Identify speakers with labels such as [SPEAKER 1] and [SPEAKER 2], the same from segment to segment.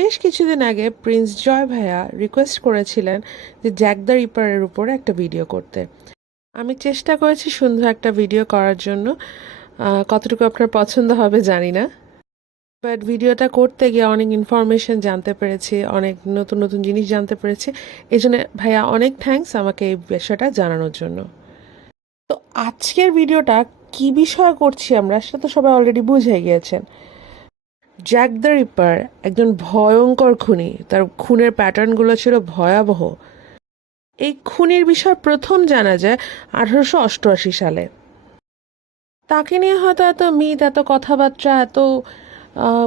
[SPEAKER 1] বেশ কিছুদিন আগে প্রিন্স জয় ভাইয়া রিকোয়েস্ট করেছিলেন যে জ্যাক দ্য রিপারের উপরে একটা ভিডিও করতে। আমি চেষ্টা করেছি সুন্দর একটা ভিডিও করার জন্য। কতটুকু আপনার পছন্দ হবে জানি না। বাট ভিডিওটা করতে গিয়ে অনেক ইনফরমেশন জানতে পেরেছি, অনেক নতুন নতুন জিনিস জানতে পেরেছি। এই জন্য ভাইয়া অনেক থ্যাঙ্কস আমাকে এই বিষয়টা জানানোর জন্য। তো আজকের ভিডিওটা কি বিষয় করছি আমরা সেটা তো সবাই অলরেডি বুঝে গিয়েছেন। জ্যাক দ্য রিপার একজন ভয়ঙ্কর খুনি। তার খুনের প্যাটার্নগুলো ছিল ভয়াবহ। এই খুনির বিষয় প্রথম জানা যায় আঠারোশো অষ্টআশি সালে। তাকে নিয়ে হয়তো এত মিথ, এত কথাবার্তা, এত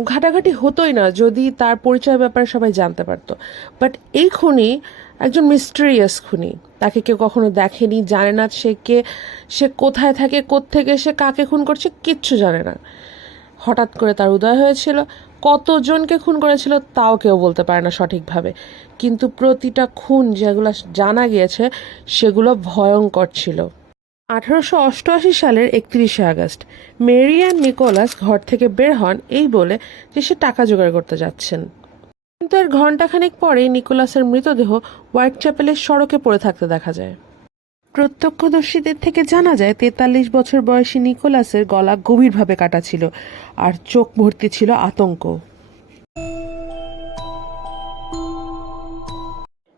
[SPEAKER 1] ঘাটাঘাটি হতোই না, যদি তার পরিচয় ব্যাপারে সবাই জানতে পারতো। বাট এই খুনি একজন মিস্টেরিয়াস খুনি। তাকে কেউ কখনো দেখেনি, জানে না সে কে, সে কোথায় থাকে, কোত্থেকে, সে কাকে খুন করছে, কিচ্ছু জানে না। হঠাৎ করে তার উদয় হয়েছিল। কতজনকে খুন করেছিল তাও কেউ বলতে পারে না সঠিকভাবে। কিন্তু প্রতিটা খুন যেগুলো জানা গিয়েছে, সেগুলো ভয়ঙ্কর ছিল। আঠারোশো অষ্টআশি সালের একত্রিশে আগস্ট, মেরি অ্যান্ড নিকোলাস ঘর থেকে বের হন এই বলে যে সে টাকা জোগাড় করতে যাচ্ছেন। কিন্তু এর ঘণ্টাখানেক পরেই নিকোলাসের মৃতদেহ হোয়াইট চ্যাপেলের সড়কে পড়ে থাকতে দেখা যায়। প্রত্যক্ষদর্শীদের থেকে জানা যায়, তেতাল্লিশ বছর বয়সী নিকোলাসের গলা গভীরভাবে কাটা ছিল আর চোখ ভর্তি ছিল আতঙ্ক।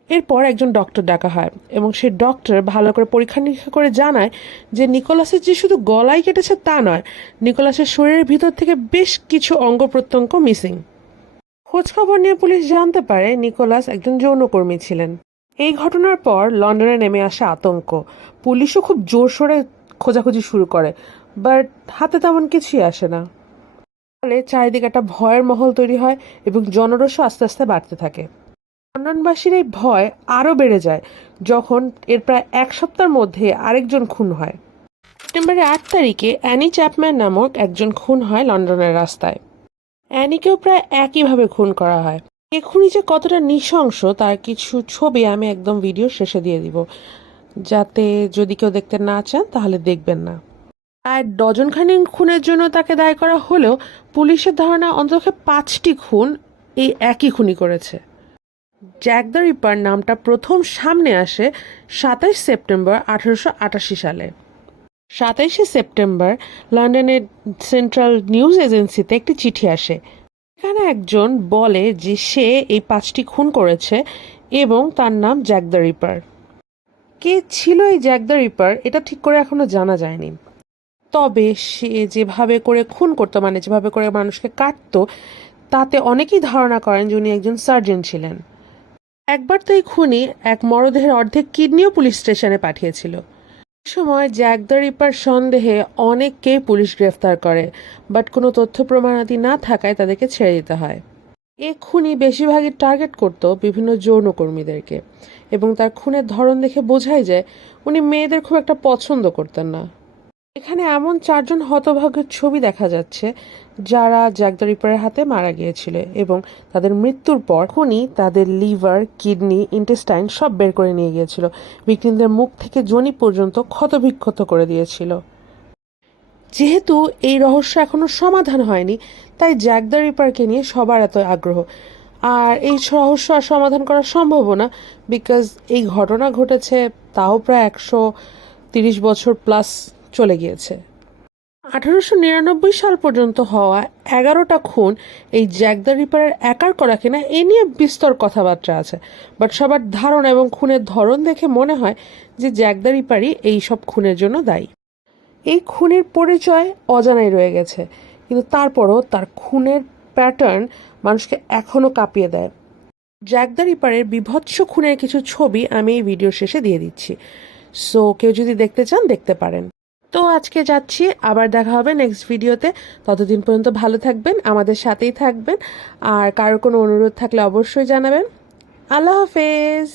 [SPEAKER 1] এরপর একজন ডক্টর ডাকা হয় এবং সেই ডক্টর ভালো করে পরীক্ষা নিরীক্ষা করে জানায় যে নিকোলাসের যে শুধু গলাই কেটেছে তা নয়, নিকোলাসের শরীরের ভিতর থেকে বেশ কিছু অঙ্গ প্রত্যঙ্গ মিসিং। খোঁজখবর নিয়ে পুলিশ জানতে পারে নিকোলাস একজন যৌনকর্মী ছিলেন। এই ঘটনার পর লন্ডনে নেমে আসে আতঙ্ক। পুলিশও খুব জোরসোরে খোঁজাখুঁজি শুরু করে, বাট হাতে তেমন কিছুই আসে না। ফলে চারিদিকে একটা ভয়ের মহল তৈরি হয় এবং জনরসও আস্তে আস্তে বাড়তে থাকে। লন্ডনবাসীর এই ভয় আরও বেড়ে যায় যখন এর প্রায় এক সপ্তাহের মধ্যে আরেকজন খুন হয়। সেপ্টেম্বরের আট তারিখে অ্যানি চ্যাপম্যান নামক একজন খুন হয় লন্ডনের রাস্তায়। অ্যানিকেও প্রায় একইভাবে খুন করা হয়। এ খুনি যে কতটা নৃশংস তার কিছু ছবি আমি একদম ভিডিও শেষে দিয়ে দিব। যাতে যদি কেউ দেখতে না চান, তাহলে দেখবেন না। আর ডজনখানি খুনের জন্য তাকে দায় করা হলেও পুলিশের ধারণা অন্তত পাঁচটি খুন এই একই খুনি করেছে। জ্যাক দ্য রিপার নামটা প্রথম সামনে আসে সাতাইশ সেপ্টেম্বর আঠারোশো আটাশি সালে। সাতাইশে সেপ্টেম্বর লন্ডনের সেন্ট্রাল নিউজ এজেন্সিতে একটি চিঠি আসে। এখানে একজন বলে যে সে এই পাঁচটি খুন করেছে এবং তার নাম জ্যাক দ্য রিপার। কে ছিল এই জ্যাক দ্য রিপার এটা ঠিক করে এখনও জানা যায়নি। তবে সে যেভাবে করে খুন করতো মানে যেভাবে করে মানুষকে কাটতো, তাতে অনেকেই ধারণা করেন যে উনি একজন সার্জন ছিলেন। একবার তো এই খুনি এক মরদেহের অর্ধেক কিডনিও পুলিশ স্টেশনে পাঠিয়েছিল। সময় জ্যাক দ্য রিপার সন্দেহে অনেককেই পুলিশ গ্রেফতার করে বাট কোনো তথ্য প্রমাণাদি না থাকায় তাদেরকে ছেড়ে দিতে হয়। এ খুনি বেশিরভাগই টার্গেট করত বিভিন্ন যৌনকর্মীদেরকে এবং তার খুনের ধরন দেখে বোঝাই যায়, উনি মেয়েদের খুব একটা পছন্দ করতেন না। এখানে এমন চারজন হতভাগ্যের ছবি দেখা যাচ্ছে, যারা জ্যাক দ্য রিপারের হাতে মারা গিয়েছিল এবং তাদের মৃত্যুর পর খুনি তাদের লিভার, কিডনি, ইন্টেস্টাইন সব বের করে নিয়ে গিয়েছিল। ভিকটিমদের মুখ থেকে জনি পর্যন্ত ক্ষতবিক্ষত করে দিয়েছিল। যেহেতু এই রহস্য এখনও সমাধান হয়নি, তাই জ্যাক দ্য রিপারকে নিয়ে সবার এত আগ্রহ। আর এই রহস্য আর সমাধান করা সম্ভবও না, বিকজ এই ঘটনা ঘটেছে তাও প্রায় একশো তিরিশ বছর প্লাস চলে গিয়েছে। আঠারোশো নিরানব্বই সাল পর্যন্ত হওয়া এগারোটা খুন এই জ্যাক দ্য রিপারের একার করা কিনা এ নিয়ে বিস্তর কথাবার্তা আছে। বাট সবার ধারণা এবং খুনের ধরন দেখে মনে হয় যে জ্যাক দ্য রিপারই এই সব খুনের জন্য দায়ী। এই খুনের পরিচয় অজানাই রয়ে গেছে। কিন্তু তারপরও তার খুনের প্যাটার্ন মানুষকে এখনও কাঁপিয়ে দেয়। জ্যাক দ্য রিপারের বিভৎস খুনের কিছু ছবি আমি এই ভিডিও শেষে দিয়ে দিচ্ছি। সো কেউ যদি দেখতে চান, দেখতে পারেন। তো আজকে যাচ্ছি, আবার দেখা হবে নেক্সট ভিডিওতে ততদিন পর্যন্ত ভালো থাকবেন, আমাদের সাথেই থাকবেন। আর কারোর কোনো অনুরোধ থাকলে অবশ্যই জানাবেন। আল্লাহ হাফেজ।